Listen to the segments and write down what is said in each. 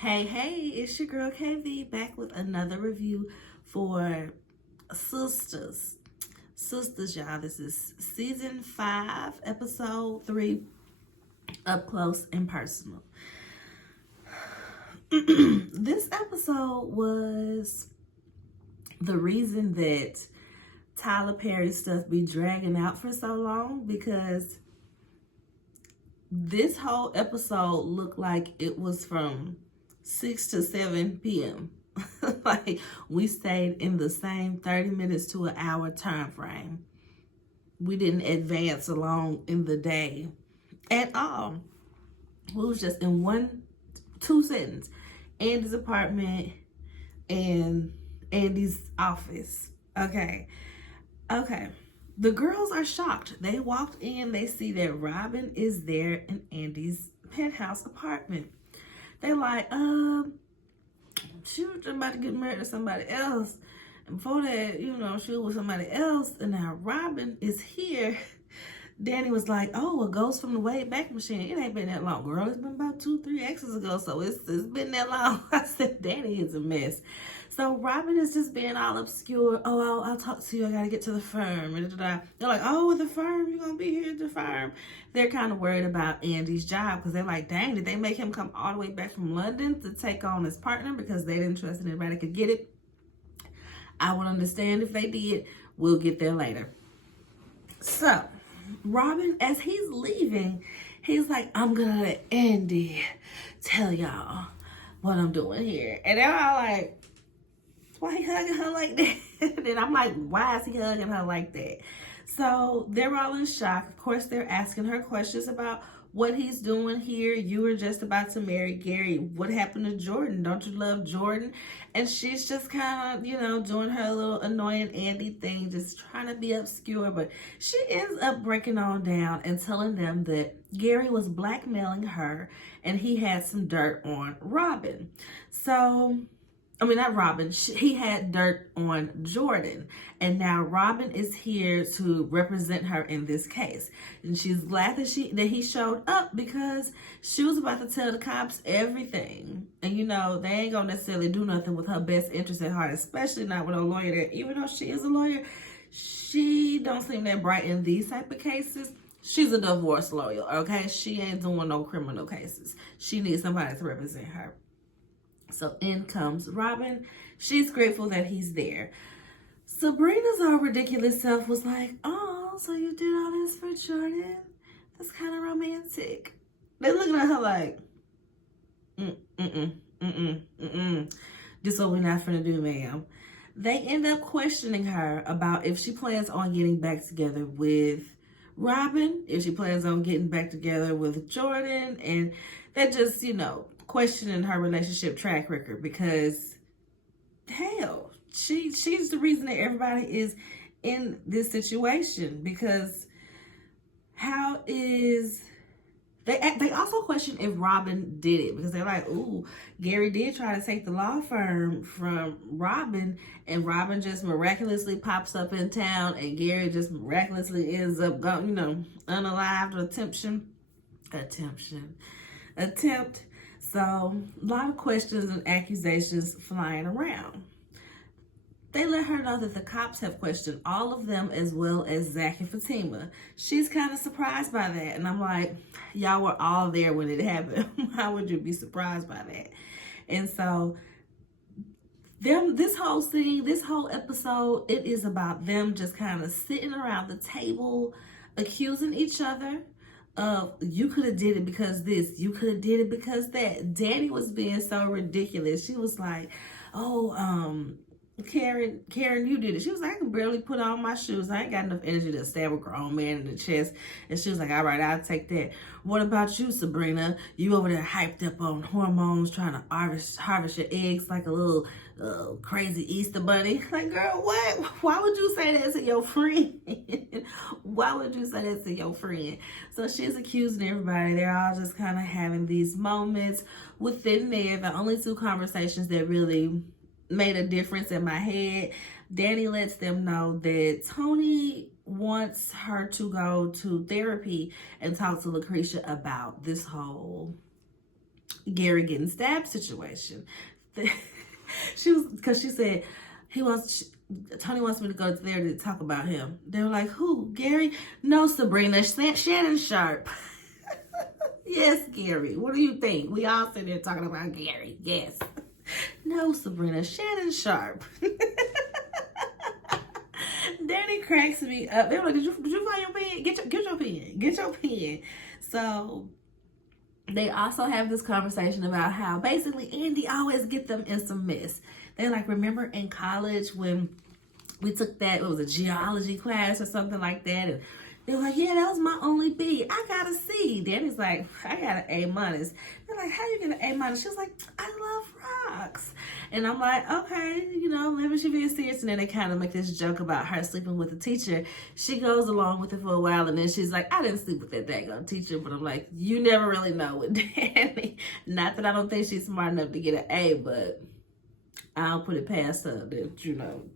Hey, it's your girl KV back with another review for Sistas. Sistas, y'all. This is season 5, episode 3, Up Close and Personal. This episode was the reason that Tyler Perry stuff be dragging out for so long, because this whole episode looked like it was from 6 to 7 p.m. Like, we stayed in the same 30 minutes to an hour time frame. We didn't advance along in the day at all. We was just in two settings. Andy's apartment and Andy's office. Okay. The girls are shocked. They walked in, they see that Robin is there in Andy's penthouse apartment. They're like, she was just about to get married to somebody else. And before that, she was with somebody else. And now Robin is here. Danny was like, oh, a ghost from the way back machine. It ain't been that long, girl. It's been about 2-3 exes ago. So it's been that long. I said, Danny is a mess. So Robin is just being all obscure. Oh, I'll talk to you. I got to get to the firm. And they're like, oh, with the firm? You're going to be here at the firm? They're kind of worried about Andy's job, because they're like, dang, did they make him come all the way back from London to take on his partner because they didn't trust anybody could get it? I would understand if they did. We'll get there later. So Robin, as he's leaving, he's like, I'm gonna let Andy tell y'all what I'm doing here. And they're all like, why he hugging her like that? And I'm like, why is he hugging her like that? So they're all in shock. Of course, they're asking her questions about what he's doing here. You were just about to marry Gary. What happened to Jordan? Don't you love Jordan? And she's just kind of, doing her little annoying Andy thing, just trying to be obscure. But she ends up breaking on down and telling them that Gary was blackmailing her and he had some dirt on Robin. Not Robin. He had dirt on Jordan. And now Robin is here to represent her in this case. And she's glad that he showed up, because she was about to tell the cops everything. And they ain't gonna necessarily do nothing with her best interest at heart, especially not with a lawyer that, even though she is a lawyer, she don't seem that bright in these type of cases. She's a divorce lawyer, okay? She ain't doing no criminal cases. She needs somebody to represent her. So in comes Robin. She's grateful that he's there. Sabrina's all ridiculous self was like, oh, so you did all this for Jordan? That's kind of romantic. They're looking at her like, this is what we're not finna do, ma'am. They end up questioning her about if she plans on getting back together with Robin, if she plans on getting back together with Jordan, and they're just, questioning her relationship track record, because hell, she's the reason that everybody is in this situation. Because how is they also question if Robin did it, because they're like, ooh, Gary did try to take the law firm from Robin, and Robin just miraculously pops up in town, and Gary just miraculously ends up going, unalived or attempt. So a lot of questions and accusations flying around. They let her know that the cops have questioned all of them, as well as Zach and Fatima. She's kind of surprised by that. And I'm like, y'all were all there when it happened. How would you be surprised by that? And so this whole scene, this whole episode, it is about them just kind of sitting around the table, accusing each other of, you could have did it because this, you could have did it because that. Danny was being so ridiculous. She was like, oh, Karen, you did it. She was like, I can barely put on my shoes. I ain't got enough energy to stab a grown man in the chest. And she was like, all right, I'll take that. What about you, Sabrina? You over there hyped up on hormones, trying to harvest your eggs like a little crazy Easter bunny. Like, girl, what? Why would you say that to your friend? Why would you say that to your friend? So she's accusing everybody. They're all just kind of having these moments within there. The only two conversations that really made a difference in my head. Danny lets them know that Tony wants her to go to therapy and talk to Lucretia about this whole, Gary getting stabbed situation. Because she said, Tony wants me to go there to talk about him. They were like, who? Gary? No, Sabrina. Shannon Sharp. Yes, Gary. What do you think? We all sit there talking about Gary. Yes. No, Sabrina. Shannon Sharp. Danny cracks me up. They were like, did you find your pen? Get your pen. Get your pen. So they also have this conversation about how basically Andy always get them in some mess. They're like, remember in college when we took that, it was a geology class or something like that, and they were like, yeah, that was my only B. I got a C. Danny's like, I got an A minus. They're like, how you get an A minus? She was like, I love rocks. And I'm like, okay, maybe she being serious. And then they kind of make this joke about her sleeping with the teacher. She goes along with it for a while, and then she's like, I didn't sleep with that daggone teacher. But I'm like, you never really know with Danny. Not that I don't think she's smart enough to get an A, but I'll put it past her that,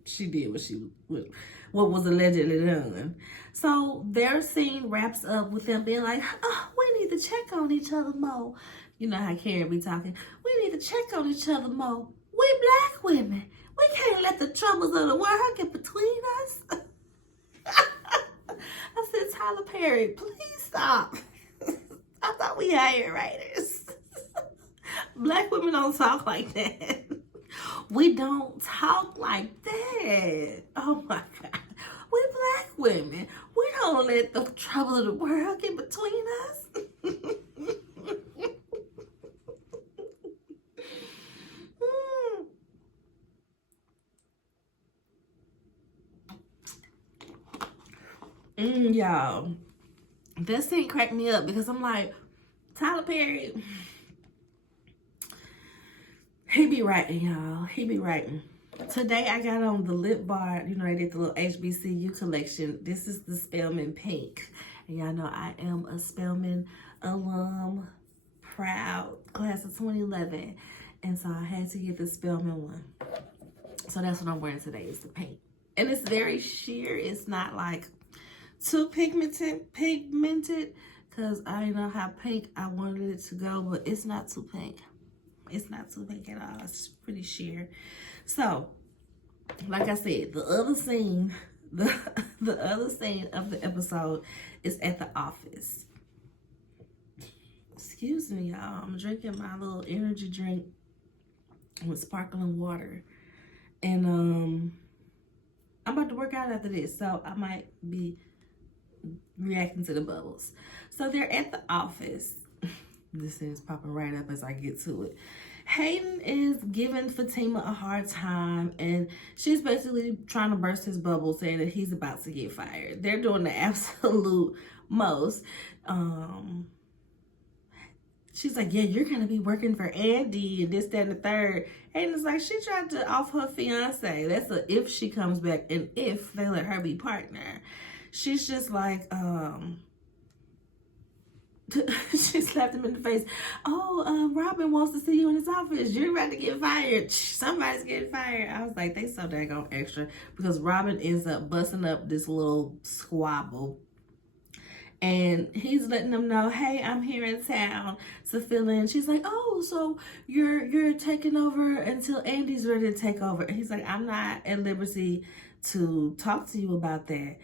she did what was allegedly done. So their scene wraps up with them being like, oh, we need to check on each other more. You know how Carrie be talking. We need to check on each other more. We black women. We can't let the troubles of the world get between us. I said, Tyler Perry, please stop. I thought we hired writers. Black women don't talk like that. We don't talk like that. Oh my God. We black women. We don't let the trouble of the world get between us. Y'all. This scene cracked me up because I'm like, Tyler Perry, he be writing, y'all. He be writing. Today I got on the lip bar. They did the little HBCU collection. This is the Spelman Pink. And y'all know I am a Spelman alum, proud, class of 2011. And so I had to get the Spelman one. So that's what I'm wearing today, is the pink. And it's very sheer. It's not like too pigmented, because I know how pink I wanted it to go, but it's not too pink. It's not too pink at all. It's pretty sheer. So, like I said, the other scene of the episode is at the office. Excuse me, y'all. I'm drinking my little energy drink with sparkling water. And I'm about to work out after this, so I might be reacting to the bubbles. So they're at the office. This is popping right up as I get to it. Hayden is giving Fatima a hard time, and she's basically trying to burst his bubble, saying that he's about to get fired. They're doing the absolute most. She's like, yeah, you're going to be working for Andy and this, that, and the third. Hayden's like, she tried to off her fiance. That's a if she comes back and if they let her be partner. She's just like, she slapped him in the face. Oh, Robin wants to see you in his office. You're about to get fired. Somebody's getting fired. I was like, they so daggone extra, because Robin ends up busting up this little squabble. And he's letting them know, hey, I'm here in town to fill in. She's like, oh, so you're taking over until Andy's ready to take over. And he's like, I'm not at liberty to talk to you about that.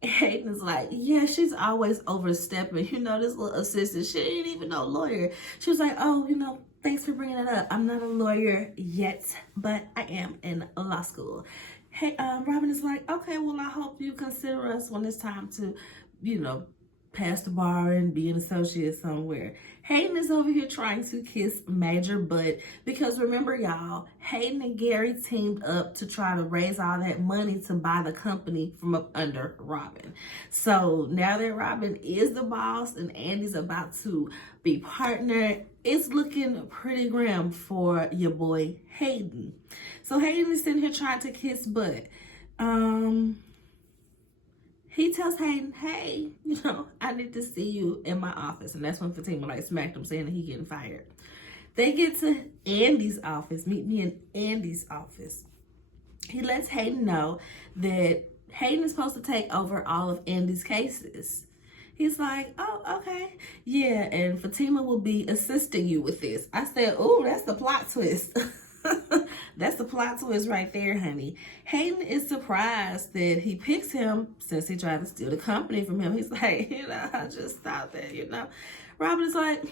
Hayden's like, yeah, she's always overstepping. This little assistant, she ain't even no lawyer. She was like, oh, thanks for bringing it up. I'm not a lawyer yet, but I am in law school. Hey, Robin is like, okay, well, I hope you consider us when it's time to, pass the bar and be an associate somewhere. Hayden is over here trying to kiss Major Butt, because remember, y'all, Hayden and Gary teamed up to try to raise all that money to buy the company from up under Robin. So now that Robin is the boss and Andy's about to be partner, it's looking pretty grim for your boy Hayden. So Hayden is sitting here trying to kiss Butt. He tells Hayden, hey, I need to see you in my office. And that's when Fatima smacked him, saying that he getting fired. They get to Andy's office. Meet me in Andy's office. He lets Hayden know that Hayden is supposed to take over all of Andy's cases. He's like, oh, okay. Yeah, and Fatima will be assisting you with this. I said, oh, that's the plot twist. That's the plot twist right there, honey. Hayden is surprised that he picks him since he tried to steal the company from him. He's like, I just thought that, Robin is like,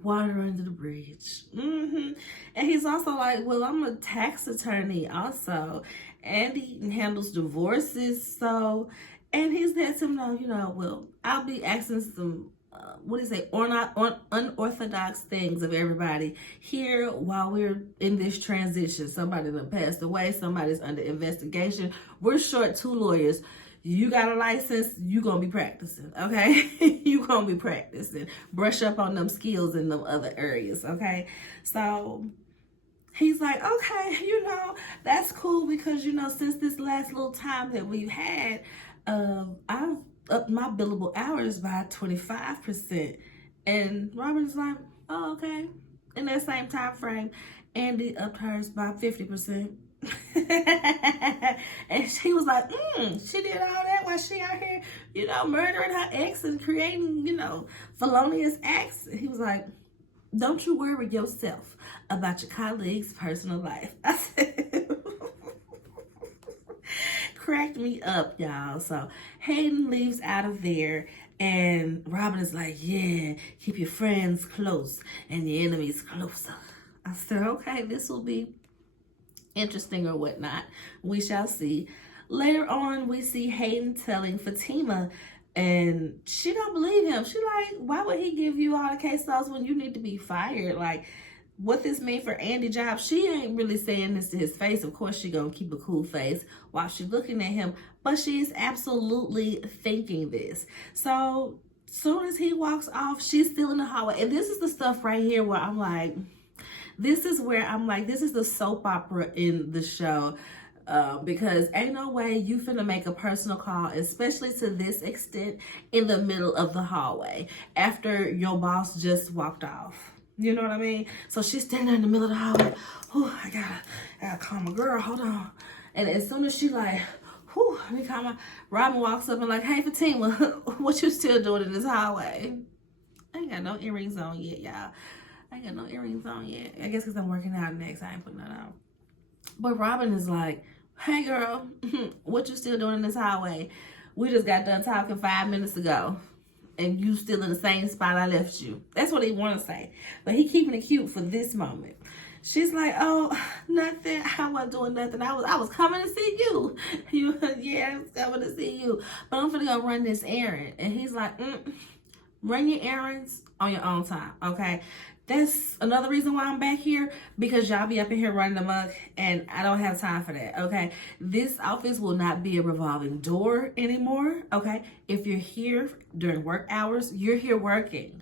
water under the bridge. And he's also like, well, I'm a tax attorney also. Andy handles divorces, so, and he's let him know, well, I'll be asking some, unorthodox things of everybody here while we're in this transition. Somebody done passed away, somebody's under investigation. We're short 2 lawyers. You got a license, you gonna be practicing, okay? You gonna be practicing. Brush up on them skills in them other areas, okay? So he's like, okay, that's cool because, since this last little time that we've had, I've upped my billable hours by 25%. And Robin's like, oh, okay. In that same time frame, Andy upped hers by 50%. And she was like, she did all that while she out here, murdering her ex and creating, felonious acts. And he was like, don't you worry yourself about your colleagues' personal life. I said, cracked me up, y'all. So Hayden leaves out of there, and Robin is like, yeah, keep your friends close and your enemies closer. I said, okay, this will be interesting or whatnot. We shall see. Later on, we see Hayden telling Fatima, and she don't believe him. She like, why would he give you all the case files when you need to be fired? Like, what this mean for Andy job? She ain't really saying this to his face. Of course, she gonna keep a cool face while she's looking at him, but she is absolutely thinking this. So soon as he walks off, she's still in the hallway. And this is the stuff right here where I'm like, this is the soap opera in the show. Because ain't no way you finna make a personal call, especially to this extent, in the middle of the hallway after your boss just walked off. You know what I mean? So she's standing there in the middle of the hallway. Oh, I gotta call my girl. Hold on. And as soon as she like, let me call my, Robin walks up and like, hey Fatima, what you still doing in this hallway? I ain't got no earrings on yet, y'all. I ain't got no earrings on yet. I guess because I'm working out next. I ain't putting that on. But Robin is like, hey girl, what you still doing in this hallway? We just got done talking 5 minutes ago, and you still in the same spot I left you. That's what he want to say, but he keeping it cute for this moment. She's like, oh, nothing. I wasn't doing nothing. I was coming to see you. Yeah, I was coming to see you, but I'm gonna go run this errand. And he's like, run your errands on your own time, okay? That's another reason why I'm back here, because y'all be up in here running amok, and I don't have time for that, okay? This office will not be a revolving door anymore, okay? If you're here during work hours, you're here working.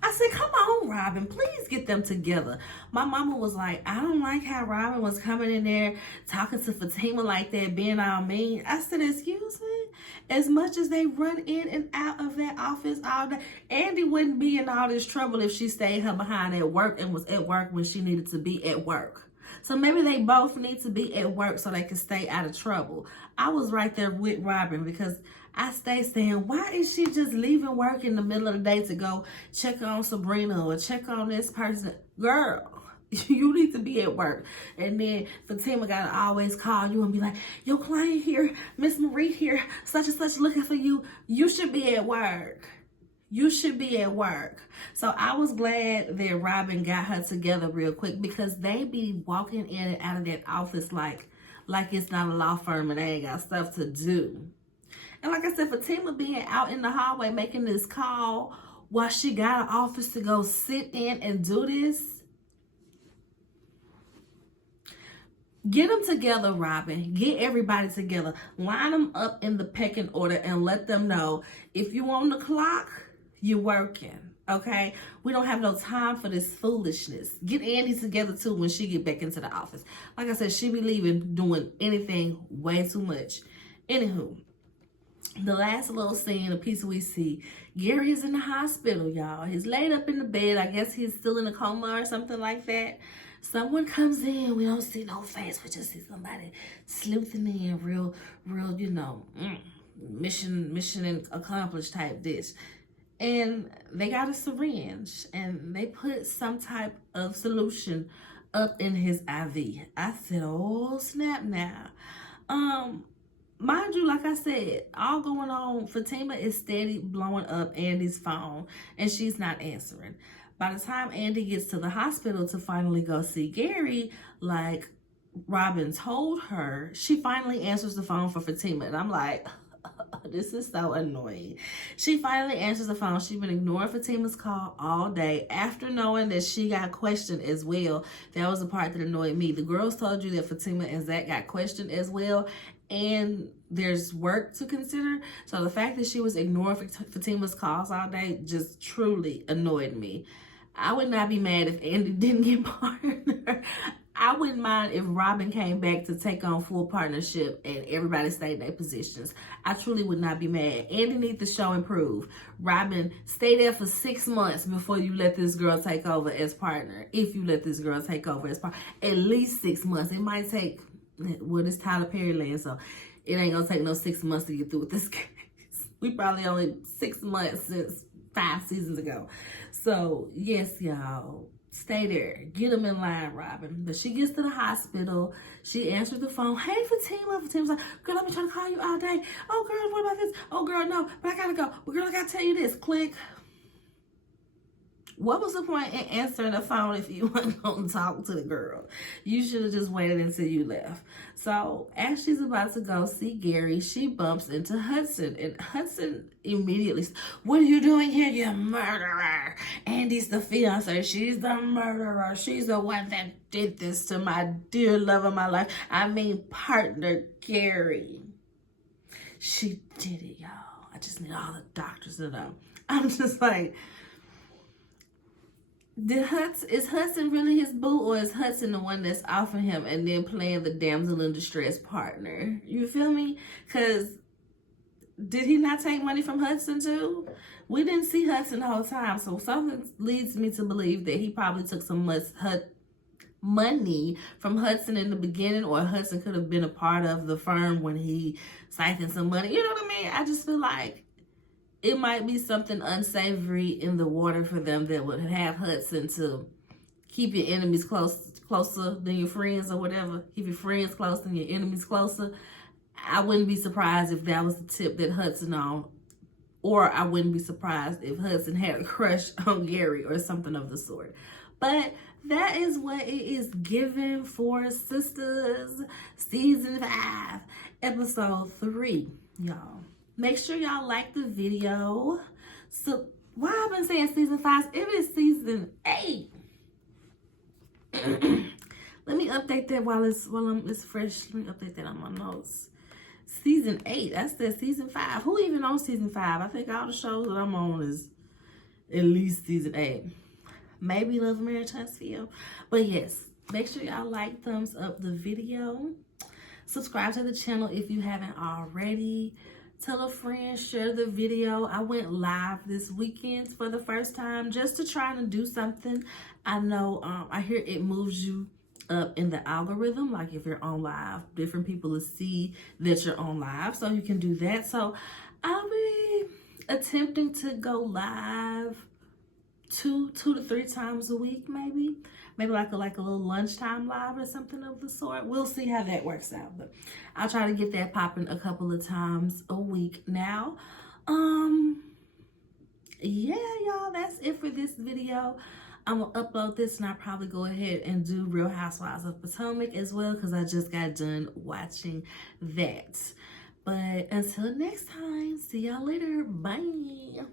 I said, come on, Robin, please get them together. My mama was like, I don't like how Robin was coming in there talking to Fatima like that, being all mean. I said, excuse me? As much as they run in and out of that office all day, Andy wouldn't be in all this trouble if she stayed her behind at work and was at work when she needed to be at work. So maybe they both need to be at work so they can stay out of trouble. I was right there with Robin because I stay saying, why is she just leaving work in the middle of the day to go check on Sabrina or check on this person? Girl, you need to be at work. And then Fatima gotta always call you and be like, your client here, Miss Marie here, such and such looking for you. You should be at work. You should be at work. So I was glad that Robin got her together real quick, because they be walking in and out of that office like it's not a law firm and they ain't got stuff to do. And like I said, Fatima being out in the hallway making this call while she got an office to go sit in and do this. Get them together, Robin. Get everybody together. Line them up in the pecking order and let them know if you on the clock, you're working. Okay? We don't have no time for this foolishness. Get Andy together too when she get back into the office. Like I said, she be leaving doing anything way too much. Anywho, the last little scene, a piece we see, Gary is in the hospital, y'all. He's laid up in the bed. I guess he's still in a coma or something like that. Someone comes in. We don't see no face. We just see somebody sleuthing in real, mission accomplished type dish. and they got a syringe and they put some type of solution up in his IV. I said, oh snap now. Mind you, like I said, all going on, Fatima is steady blowing up Andy's phone and she's not answering. By the time Andy gets to the hospital to finally go see Gary, like Robin told her, she finally answers the phone for Fatima. And I'm like, this is so annoying. She finally answers the phone. She's been ignoring Fatima's call all day after knowing that she got questioned as well. That was the part that annoyed me. The girls told you that Fatima and Zach got questioned as well, and there's work to consider. So the fact that she was ignoring Fatima's calls all day just truly annoyed me. I would not be mad if Andy didn't get partner. I wouldn't mind if Robin came back to take on full partnership and everybody stayed in their positions. I truly would not be mad. Andy needs to show and prove. Robin, stay there for 6 months before you let this girl take over as partner. If you let this girl take over as partner. At least 6 months. It might take, well, it's Tyler Perry land, so it ain't gonna take no 6 months to get through with this case. We probably only 6 months since 5 seasons ago. So, yes, y'all. Stay there. Get them in line, Robin. But she gets to the hospital. She answers the phone. Hey, Fatima. Fatima's like, girl, I've been trying to call you all day. Oh, girl, what about this? Oh, girl, no, but I gotta go. Well, girl, I gotta tell you this. Click. What was the point in answering the phone if you weren't going to talk to the girl? You should have just waited until you left. So as she's about to go see Gary, she bumps into Hudson. And Hudson immediately says, what are you doing here, you murderer? Andy's the fiance. She's the murderer. She's the one that did this to my dear love of my life. I mean, partner Gary. She did it, y'all. I just need all the doctors to know. I'm just like... Is Hudson really his boo, or is Hudson the one that's offering him and then playing the damsel in distress partner? You feel me? Because did he not take money from Hudson too? We didn't see Hudson the whole time, so something leads me to believe that he probably took some money from Hudson in the beginning, or Hudson could have been a part of the firm when he siphoned some money. You know what I mean? I just feel like it might be something unsavory in the water for them that would have Hudson to keep your enemies closer than your friends, or whatever. Keep your friends closer than your enemies closer. I wouldn't be surprised if that was the tip that Hudson on. Or I wouldn't be surprised if Hudson had a crush on Gary or something of the sort. But that is what it is given for Sistas Season 5, Episode 3, y'all. Make sure y'all like the video. So, why I've been saying Season 5, it is Season 8. Let me update that while it's fresh. Let me update that on my notes. Season 8. I said Season 5. Who even on Season 5? I think all the shows that I'm on is at least Season 8. Maybe Love Marriage Huntsville. But yes, make sure y'all like, thumbs up the video. Subscribe to the channel if you haven't already. Tell a friend, share the video. I went live this weekend for the first time just to try to do something. I know I hear it moves you up in the algorithm. Like if you're on live, different people will see that you're on live. So you can do that. So I'll be attempting to go live two to 3 times a week, maybe like a little lunchtime live or something of the sort. We'll see how that works out, but I'll try to get that popping a couple of times a week now. Yeah, y'all, that's it for this video. I'm gonna upload this and I'll probably go ahead and do Real Housewives of Potomac as well, because I just got done watching that. But until next time, see y'all later. Bye.